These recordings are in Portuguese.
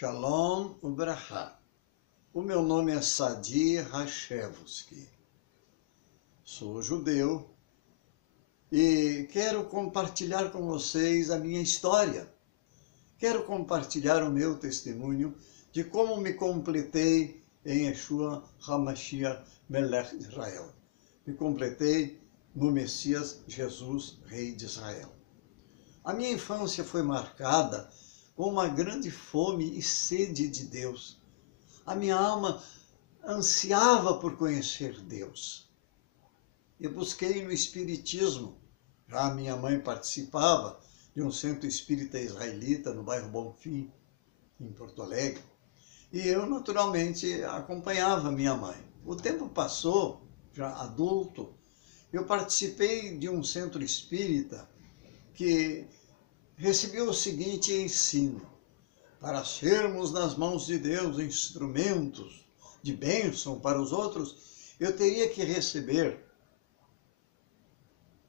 Shalom Ubrahá. O meu nome é Sadi Hashevsky. Sou judeu e quero compartilhar com vocês a minha história. Quero compartilhar o meu testemunho de como me completei em Yeshua HaMashiach Melech Israel. Me completei no Messias Jesus, Rei de Israel. A minha infância foi marcada com uma grande fome e sede de Deus. A minha alma ansiava por conhecer Deus. Eu busquei no Espiritismo. Já a minha mãe participava de um centro espírita israelita no bairro Bonfim, em Porto Alegre. E eu, naturalmente, acompanhava minha mãe. O tempo passou, já adulto, eu participei de um centro espírita que recebeu o seguinte ensino: para sermos nas mãos de Deus instrumentos de bênção para os outros, eu teria que receber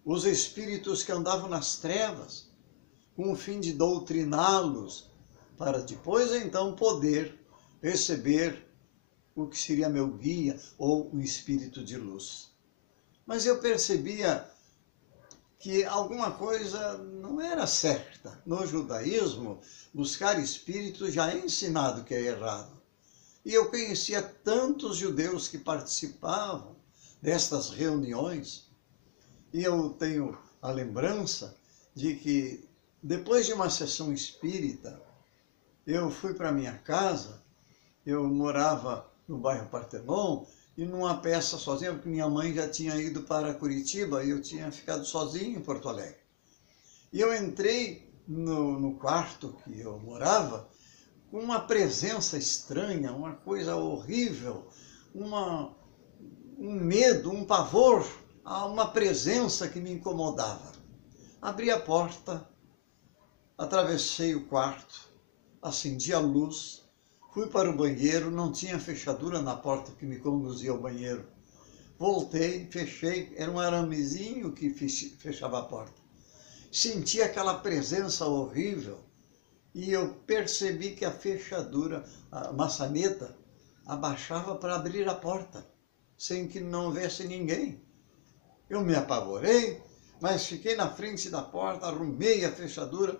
os espíritos que andavam nas trevas, com o fim de doutriná-los, para depois então poder receber o que seria meu guia ou um espírito de luz. Mas eu percebia que alguma coisa não era certa. No judaísmo, buscar espíritos já é ensinado que é errado. E eu conhecia tantos judeus que participavam destas reuniões, e eu tenho a lembrança de que, depois de uma sessão espírita, eu fui para minha casa. Eu morava no bairro Partenon, e numa peça sozinha, porque minha mãe já tinha ido para Curitiba e eu tinha ficado sozinho em Porto Alegre. E eu entrei no quarto que eu morava com uma presença estranha, uma coisa horrível, um medo, um pavor, uma presença que me incomodava. Abri a porta, atravessei o quarto, acendi a luz, fui para o banheiro, não tinha fechadura na porta que me conduzia ao banheiro. Voltei, fechei, era um aramezinho que fechava a porta. Senti aquela presença horrível e eu percebi que a fechadura, a maçaneta, abaixava para abrir a porta, sem que não houvesse ninguém. Eu me apavorei, mas fiquei na frente da porta, arrumei a fechadura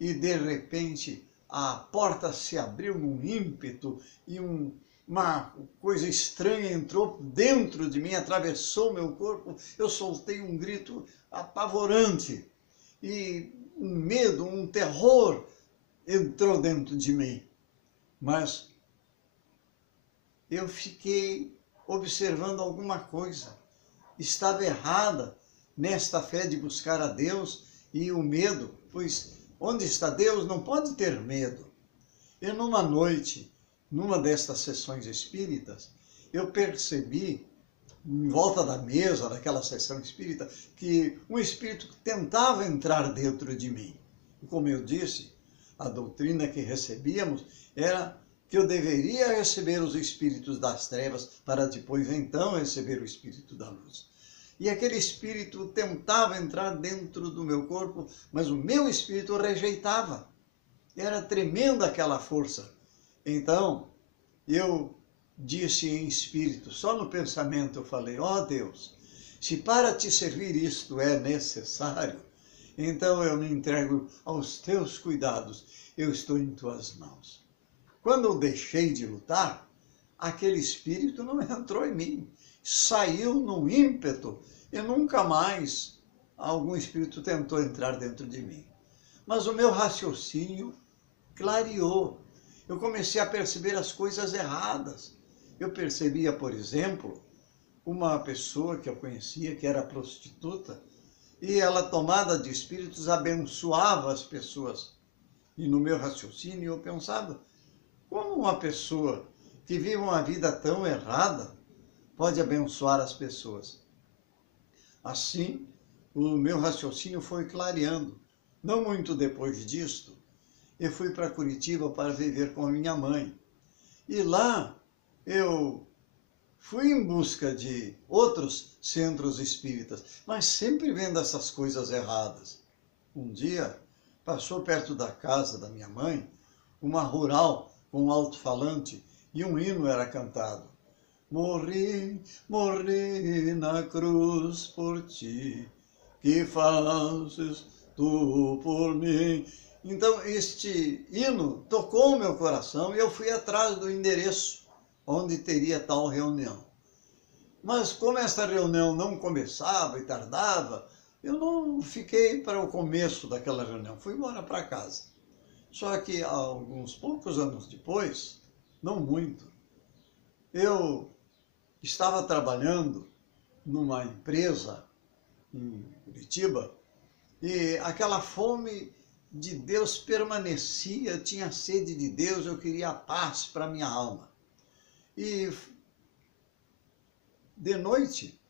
e, de repente, a porta se abriu num ímpeto e uma coisa estranha entrou dentro de mim, atravessou meu corpo. Eu soltei um grito apavorante e um medo, um terror entrou dentro de mim. Mas eu fiquei observando alguma coisa. Estava errada nesta fé de buscar a Deus e o medo, pois onde está Deus não pode ter medo. E numa noite, numa destas sessões espíritas, eu percebi, em volta da mesa daquela sessão espírita, que um espírito tentava entrar dentro de mim. E como eu disse, a doutrina que recebíamos era que eu deveria receber os espíritos das trevas para depois então receber o espírito da luz. E aquele espírito tentava entrar dentro do meu corpo, mas o meu espírito rejeitava. Era tremenda aquela força. Então, eu disse em espírito, só no pensamento eu falei: ó Deus, se para te servir isto é necessário, então eu me entrego aos teus cuidados, eu estou em tuas mãos. Quando eu deixei de lutar, aquele espírito não entrou em mim, saiu num ímpeto e nunca mais algum espírito tentou entrar dentro de mim. Mas o meu raciocínio clareou. Eu comecei a perceber as coisas erradas. Eu percebia, por exemplo, uma pessoa que eu conhecia, que era prostituta, e ela, tomada de espíritos, abençoava as pessoas. E no meu raciocínio eu pensava: como uma pessoa que vive uma vida tão errada pode abençoar as pessoas? Assim, o meu raciocínio foi clareando. Não muito depois disto, eu fui para Curitiba para viver com a minha mãe. E lá eu fui em busca de outros centros espíritas, mas sempre vendo essas coisas erradas. Um dia, passou perto da casa da minha mãe uma rural com um alto-falante e um hino era cantado. Morri, morri na cruz por ti, que fazes tu por mim. Então este hino tocou o meu coração e eu fui atrás do endereço onde teria tal reunião. Mas como esta reunião não começava e tardava, eu não fiquei para o começo daquela reunião, fui embora para casa. Só que alguns poucos anos depois, não muito, eu estava trabalhando numa empresa em Curitiba e aquela fome de Deus permanecia, eu tinha sede de Deus, eu queria paz para minha alma. E de noite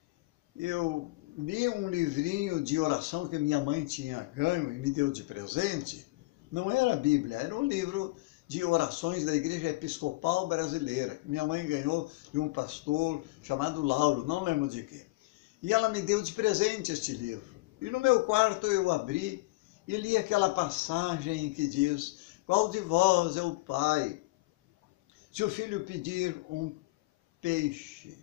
eu li um livrinho de oração que minha mãe tinha ganho e me deu de presente. Não era a Bíblia, era um livro de orações da Igreja Episcopal Brasileira. Minha mãe ganhou de um pastor chamado Lauro, não lembro de quê. E ela me deu de presente este livro. E no meu quarto eu abri e li aquela passagem que diz: qual de vós é o pai? Se o filho pedir um peixe,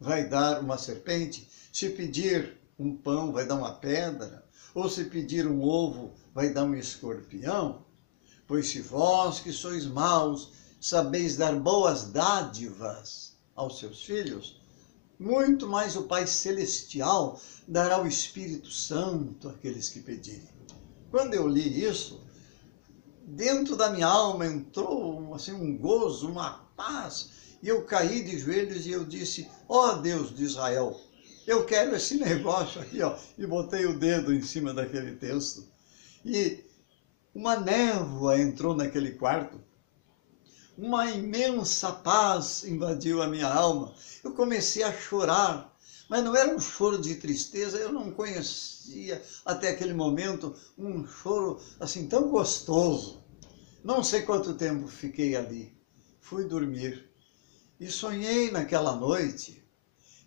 vai dar uma serpente? Se pedir um pão, vai dar uma pedra? Ou se pedir um ovo, vai dar um escorpião? Pois se vós que sois maus, sabeis dar boas dádivas aos seus filhos, muito mais o Pai Celestial dará o Espírito Santo àqueles que pedirem. Quando eu li isso, dentro da minha alma entrou assim, um gozo, uma paz, e eu caí de joelhos e eu disse: ó Deus de Israel, eu quero esse negócio aqui, ó, e botei o dedo em cima daquele texto. E uma névoa entrou naquele quarto, uma imensa paz invadiu a minha alma. Eu comecei a chorar, mas não era um choro de tristeza, eu não conhecia até aquele momento um choro assim tão gostoso. Não sei quanto tempo fiquei ali, fui dormir e sonhei naquela noite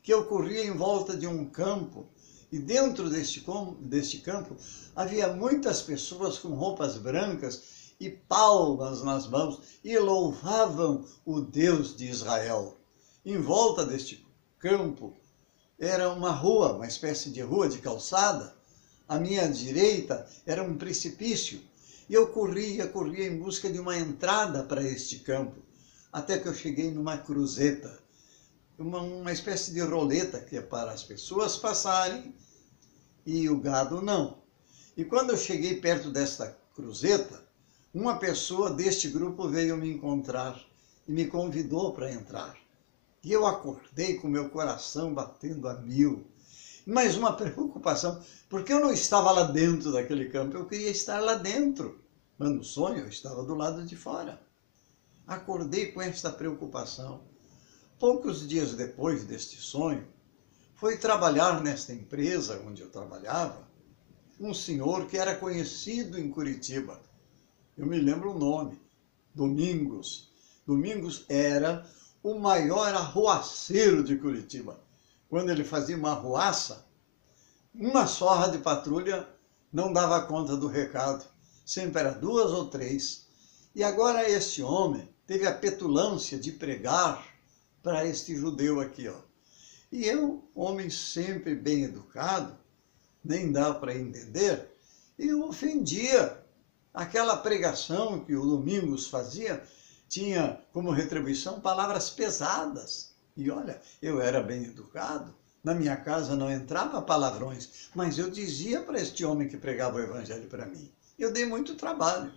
que eu corria em volta de um campo e dentro deste campo havia muitas pessoas com roupas brancas e palmas nas mãos e louvavam o Deus de Israel. Em volta deste campo era uma rua, uma espécie de rua de calçada. À minha direita era um precipício e eu corria em busca de uma entrada para este campo, até que eu cheguei numa cruzeta, uma espécie de roleta que é para as pessoas passarem e o gado não. E quando eu cheguei perto desta cruzeta, uma pessoa deste grupo veio me encontrar e me convidou para entrar. E eu acordei com meu coração batendo a mil. Mas uma preocupação, porque eu não estava lá dentro daquele campo, eu queria estar lá dentro. Mas no sonho eu estava do lado de fora. Acordei com esta preocupação. Poucos dias depois deste sonho, foi trabalhar nesta empresa onde eu trabalhava um senhor que era conhecido em Curitiba. Eu me lembro o nome, Domingos. Domingos era o maior arruaceiro de Curitiba. Quando ele fazia uma arruaça, uma sorra de patrulha não dava conta do recado. Sempre era 2 ou 3. E agora este homem teve a petulância de pregar para este judeu aqui, ó. E eu, homem sempre bem educado, nem dá para entender, eu ofendia. Aquela pregação que o Domingos fazia tinha como retribuição palavras pesadas. E olha, eu era bem educado, na minha casa não entrava palavrões, mas eu dizia para este homem que pregava o evangelho para mim. Eu dei muito trabalho.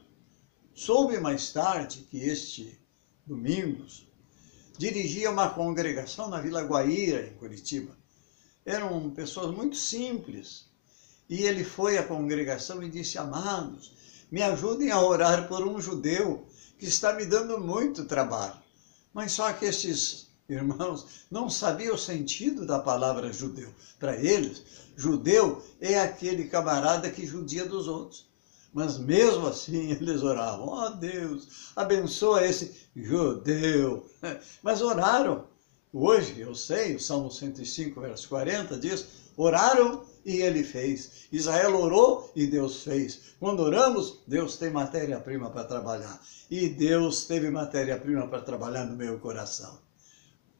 Soube mais tarde que este Domingos dirigia uma congregação na Vila Guaíra, em Curitiba. Eram pessoas muito simples. E ele foi à congregação e disse: amados, me ajudem a orar por um judeu que está me dando muito trabalho. Mas só que estes irmãos não sabiam o sentido da palavra judeu. Para eles, judeu é aquele camarada que judia dos outros. Mas mesmo assim eles oravam: ó Deus, abençoa esse judeu. Mas oraram. Hoje, eu sei, o Salmo 105, verso 40 diz: oraram e ele fez. Israel orou e Deus fez. Quando oramos, Deus tem matéria-prima para trabalhar. E Deus teve matéria-prima para trabalhar no meu coração.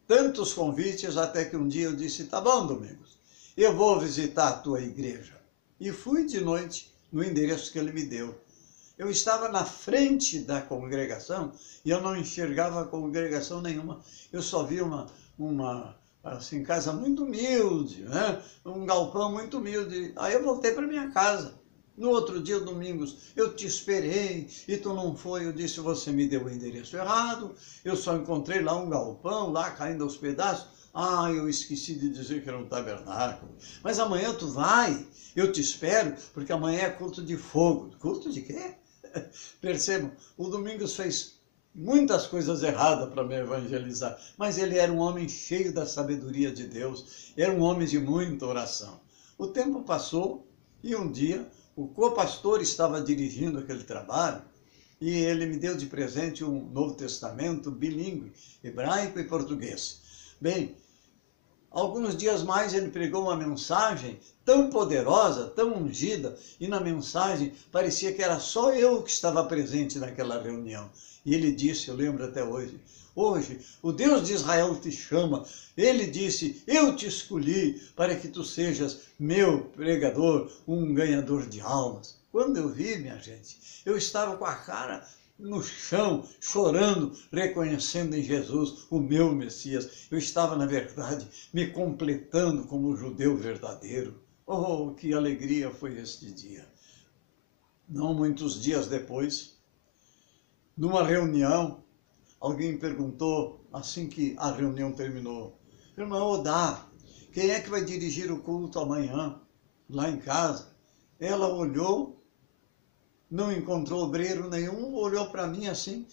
Tantos convites até que um dia eu disse, tá bom, Domingos, eu vou visitar a tua igreja. E fui de noite no endereço que ele me deu. Eu estava na frente da congregação e eu não enxergava congregação nenhuma. Eu só vi uma assim, casa muito humilde, né? Um galpão muito humilde. Aí eu voltei para minha casa. No outro dia, Domingos, eu te esperei e tu não foi. Eu disse, você me deu o endereço errado. Eu só encontrei lá um galpão, lá caindo aos pedaços. Ah, eu esqueci de dizer que era um tabernáculo. Mas amanhã tu vai, eu te espero, porque amanhã é culto de fogo. Culto de quê? Percebam, o Domingos fez muitas coisas erradas para me evangelizar, mas ele era um homem cheio da sabedoria de Deus, era um homem de muita oração. O tempo passou e um dia o co-pastor estava dirigindo aquele trabalho e ele me deu de presente um Novo Testamento bilíngue, hebraico e português. Bem, alguns dias mais ele pregou uma mensagem tão poderosa, tão ungida, e na mensagem parecia que era só eu que estava presente naquela reunião. E ele disse, eu lembro até hoje, o Deus de Israel te chama. Ele disse, eu te escolhi para que tu sejas meu pregador, um ganhador de almas. Quando eu vi, minha gente, eu estava com a cara no chão, chorando, reconhecendo em Jesus o meu Messias. Eu estava, na verdade, me completando como judeu verdadeiro. Oh, que alegria foi este dia! Não muitos dias depois, numa reunião, alguém perguntou, assim que a reunião terminou, irmão Odá, quem é que vai dirigir o culto amanhã, lá em casa? Ela olhou, não encontrou obreiro nenhum, olhou para mim assim,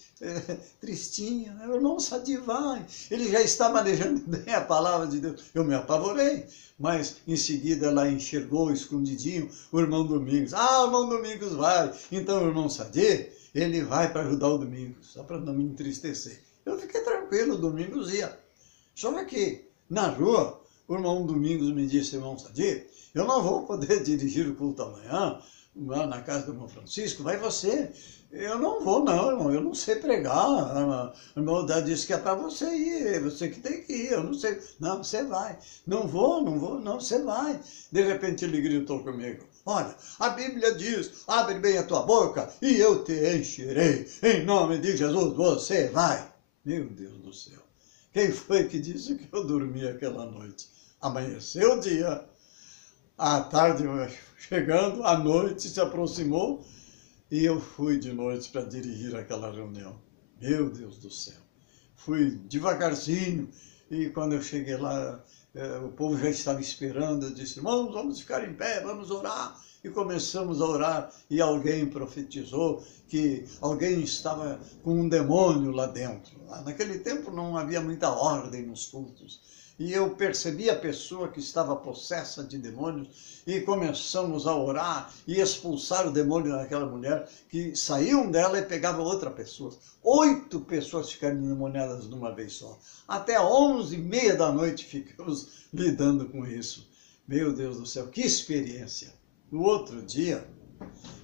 tristinha. O irmão Sadi vai, ele já está manejando bem a palavra de Deus. Eu me apavorei, mas em seguida ela enxergou escondidinho o irmão Domingos. Ah, o irmão Domingos vai, então o irmão Sadi, ele vai para ajudar o Domingos, só para não me entristecer. Eu fiquei tranquilo, o Domingos ia. Só que na rua, o irmão Domingos me disse, irmão Sadi, eu não vou poder dirigir o culto amanhã, lá na casa do irmão Francisco, vai você. Eu não vou não, irmão, eu não sei pregar. O irmão disse que é para você ir, você que tem que ir, eu não sei. Não, você vai. Não vou, não, você vai. De repente ele gritou comigo, olha, a Bíblia diz, abre bem a tua boca e eu te encherei. Em nome de Jesus, você vai. Meu Deus do céu. Quem foi que disse que eu dormi aquela noite? Amanheceu o dia. À tarde, chegando, a noite se aproximou e eu fui de noite para dirigir aquela reunião. Meu Deus do céu. Fui devagarzinho e quando eu cheguei lá, o povo já estava esperando. Eu disse, irmãos, vamos ficar em pé, vamos orar. E começamos a orar e alguém profetizou que alguém estava com um demônio lá dentro. Naquele tempo não havia muita ordem nos cultos. E eu percebi a pessoa que estava possessa de demônios e começamos a orar e expulsar o demônio daquela mulher, que saíam dela e pegavam outra pessoa. 8 pessoas ficaram endemoniadas de uma vez só. Até 11h30 da noite ficamos lidando com isso. Meu Deus do céu, que experiência! No outro dia,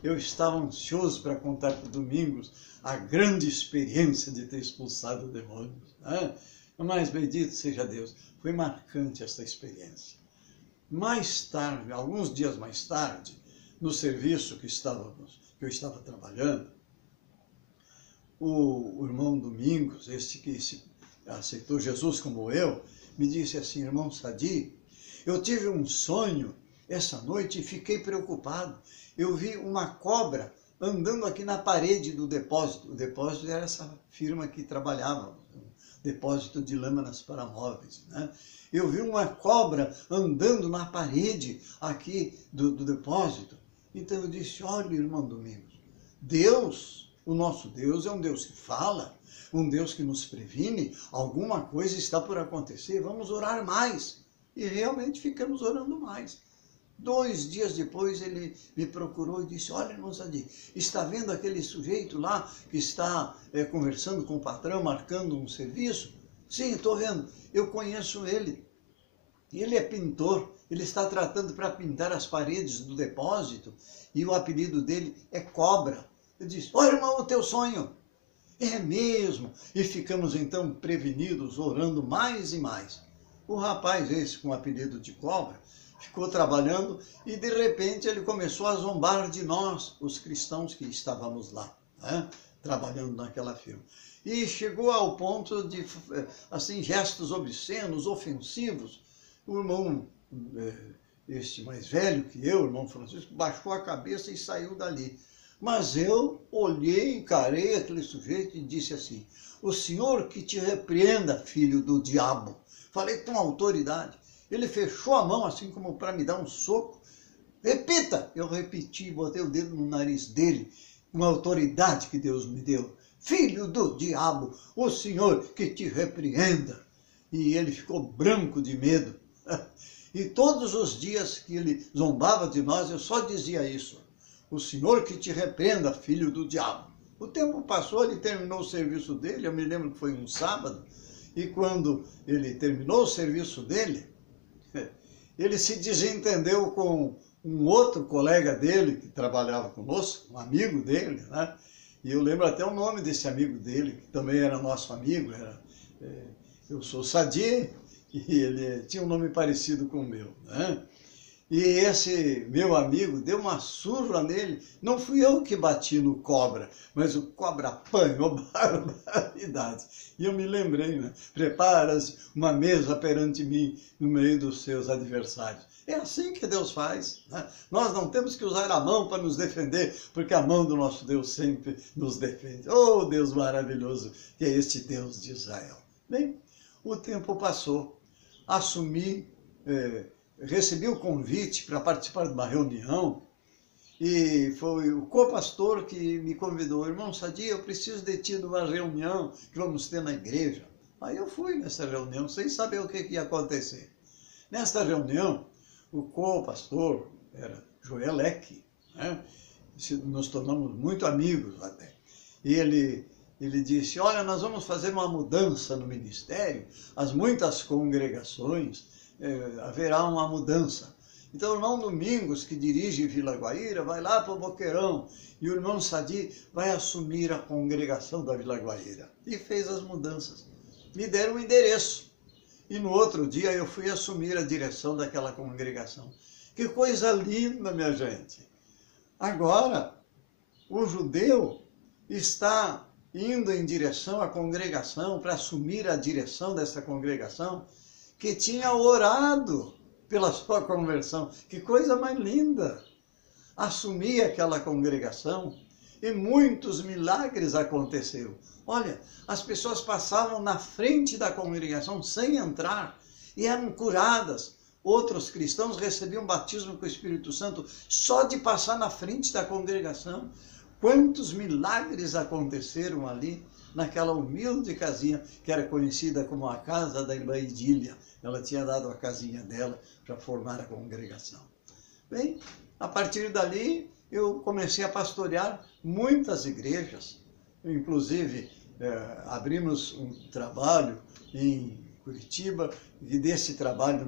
eu estava ansioso para contar para o Domingos a grande experiência de ter expulsado demônios, né? Mas bendito seja Deus, foi marcante essa experiência. Mais tarde, alguns dias mais tarde, no serviço que eu estava trabalhando, o irmão Domingos, esse que aceitou Jesus como eu, me disse assim, irmão Sadi, eu tive um sonho essa noite e fiquei preocupado. Eu vi uma cobra andando aqui na parede do depósito. O depósito era essa firma que trabalhava, depósito de lâminas para móveis, né? Eu vi uma cobra andando na parede aqui do depósito. Então eu disse, olha, irmão Domingos, Deus, o nosso Deus é um Deus que fala, um Deus que nos previne, alguma coisa está por acontecer, vamos orar mais. E realmente ficamos orando mais. 2 dias depois ele me procurou e disse, olha, irmão Sadi, está vendo aquele sujeito lá que está conversando com o patrão, marcando um serviço? Sim, estou vendo, eu conheço ele. Ele é pintor, ele está tratando para pintar as paredes do depósito e o apelido dele é Cobra. Eu disse, ó irmão, o teu sonho. É mesmo. E ficamos então prevenidos, orando mais e mais. O rapaz esse com o apelido de Cobra ficou trabalhando e de repente ele começou a zombar de nós, os cristãos que estávamos lá, né, trabalhando naquela firma. E chegou ao ponto de, assim, gestos obscenos, ofensivos. O irmão, este mais velho que eu, o irmão Francisco, baixou a cabeça e saiu dali. Mas eu olhei, encarei aquele sujeito e disse assim, o Senhor que te repreenda, filho do diabo. Falei com autoridade. Ele fechou a mão assim como para me dar um soco. Repita! Eu repeti, botei o dedo no nariz dele, com a autoridade que Deus me deu. Filho do diabo, o Senhor que te repreenda. E ele ficou branco de medo. E todos os dias que ele zombava de nós, eu só dizia isso. O Senhor que te repreenda, filho do diabo. O tempo passou, ele terminou o serviço dele, eu me lembro que foi um sábado, e quando ele terminou o serviço dele, ele se desentendeu com um outro colega dele que trabalhava conosco, um amigo dele, né? E eu lembro até o nome desse amigo dele, que também era nosso amigo, eu sou Sadi, e ele tinha um nome parecido com o meu, né? E esse meu amigo deu uma surra nele. Não fui eu que bati no Cobra, mas o Cobra apanhou barbaridade. E eu me lembrei, né? Prepara-se uma mesa perante mim no meio dos seus adversários. É assim que Deus faz, né? Nós não temos que usar a mão para nos defender, porque a mão do nosso Deus sempre nos defende. Oh, Deus maravilhoso, que é este Deus de Israel. Bem, o tempo passou, recebi o convite para participar de uma reunião e foi o co-pastor que me convidou. Irmão Sadi, eu preciso de ti numa reunião que vamos ter na igreja. Aí eu fui nessa reunião sem saber o que ia acontecer. Nesta reunião, o co-pastor era Joelec, né? Nos tornamos muito amigos até. E ele disse, olha, nós vamos fazer uma mudança no ministério, as muitas congregações, haverá uma mudança. Então o irmão Domingos, que dirige Vila Guaíra, vai lá para o Boqueirão e o irmão Sadi vai assumir a congregação da Vila Guaíra. E fez as mudanças. Me deram um endereço. E no outro dia eu fui assumir a direção daquela congregação. Que coisa linda, minha gente! Agora, o judeu está indo em direção à congregação para assumir a direção dessa congregação que tinha orado pela sua conversão. Que coisa mais linda! Assumi aquela congregação e muitos milagres aconteceram. Olha, as pessoas passavam na frente da congregação sem entrar e eram curadas. Outros cristãos recebiam batismo com o Espírito Santo só de passar na frente da congregação. Quantos milagres aconteceram ali, naquela humilde casinha que era conhecida como a casa da irmã Idília. Ela tinha dado a casinha dela para formar a congregação. Bem, a partir dali eu comecei a pastorear muitas igrejas. Inclusive, abrimos um trabalho em Curitiba, e desse trabalho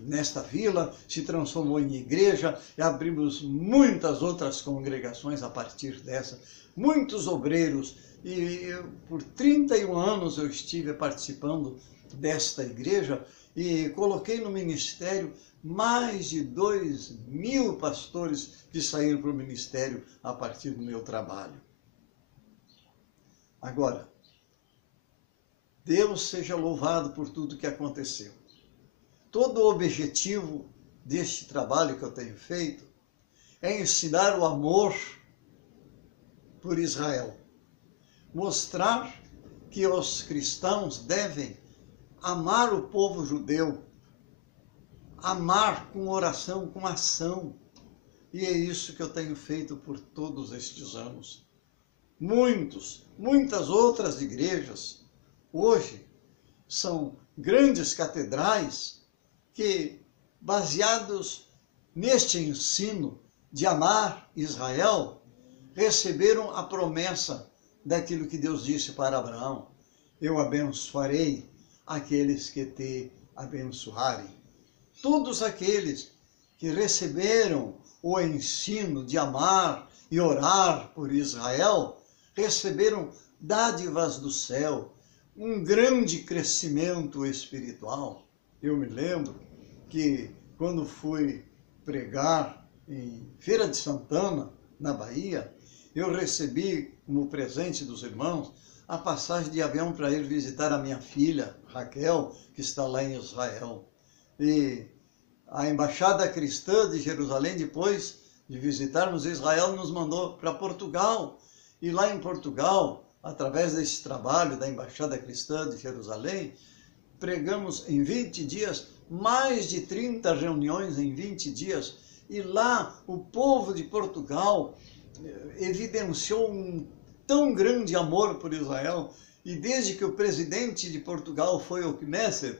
nesta vila se transformou em igreja, e abrimos muitas outras congregações a partir dessa, muitos obreiros, e por 31 anos eu estive participando desta igreja e coloquei no ministério mais de 2.000 pastores que saíram para o ministério a partir do meu trabalho. Agora, Deus seja louvado por tudo que aconteceu. Todo o objetivo deste trabalho que eu tenho feito é ensinar o amor por Israel. Mostrar que os cristãos devem amar o povo judeu, amar com oração, com ação. E é isso que eu tenho feito por todos estes anos. Muitas outras igrejas hoje são grandes catedrais que, baseados neste ensino de amar Israel, receberam a promessa daquilo que Deus disse para Abraão: eu abençoarei aqueles que te abençoarem. Todos aqueles que receberam o ensino de amar e orar por Israel, receberam dádivas do céu, um grande crescimento espiritual. Eu me lembro que quando fui pregar em Feira de Santana, na Bahia, eu recebi como presente dos irmãos a passagem de avião para ir visitar a minha filha, Raquel, que está lá em Israel. E a Embaixada Cristã de Jerusalém, depois de visitarmos Israel, nos mandou para Portugal. E lá em Portugal, através desse trabalho da Embaixada Cristã de Jerusalém, pregamos em 20 dias, mais de 30 reuniões em 20 dias. E lá o povo de Portugal evidenciou um tão grande amor por Israel. E desde que o presidente de Portugal foi ao Knesset,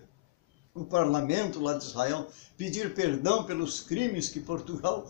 o parlamento lá de Israel, pedir perdão pelos crimes que Portugal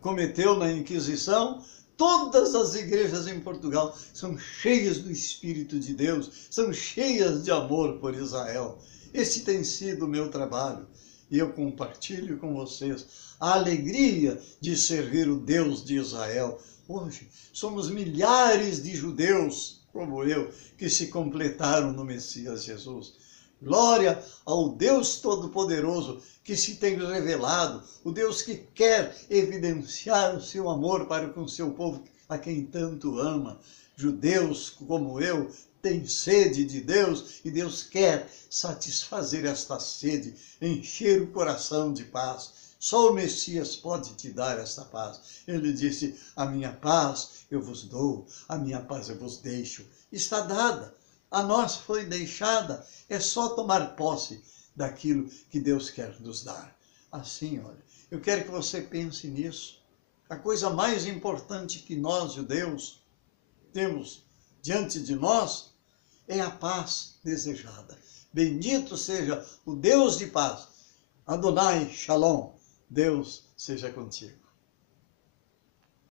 cometeu na Inquisição, todas as igrejas em Portugal são cheias do Espírito de Deus, são cheias de amor por Israel. Esse tem sido o meu trabalho e eu compartilho com vocês a alegria de servir o Deus de Israel. Hoje somos milhares de judeus, como eu, que se completaram no Messias Jesus. Glória ao Deus Todo-Poderoso que se tem revelado, o Deus que quer evidenciar o seu amor para com o seu povo, a quem tanto ama. Judeus como eu têm sede de Deus e Deus quer satisfazer esta sede, encher o coração de paz. Só o Messias pode te dar esta paz. Ele disse, a minha paz eu vos dou, a minha paz eu vos deixo. Está dada. A nós foi deixada, é só tomar posse daquilo que Deus quer nos dar. Assim, olha, eu quero que você pense nisso. A coisa mais importante que nós, judeus, temos diante de nós é a paz desejada. Bendito seja o Deus de paz. Adonai Shalom. Deus seja contigo.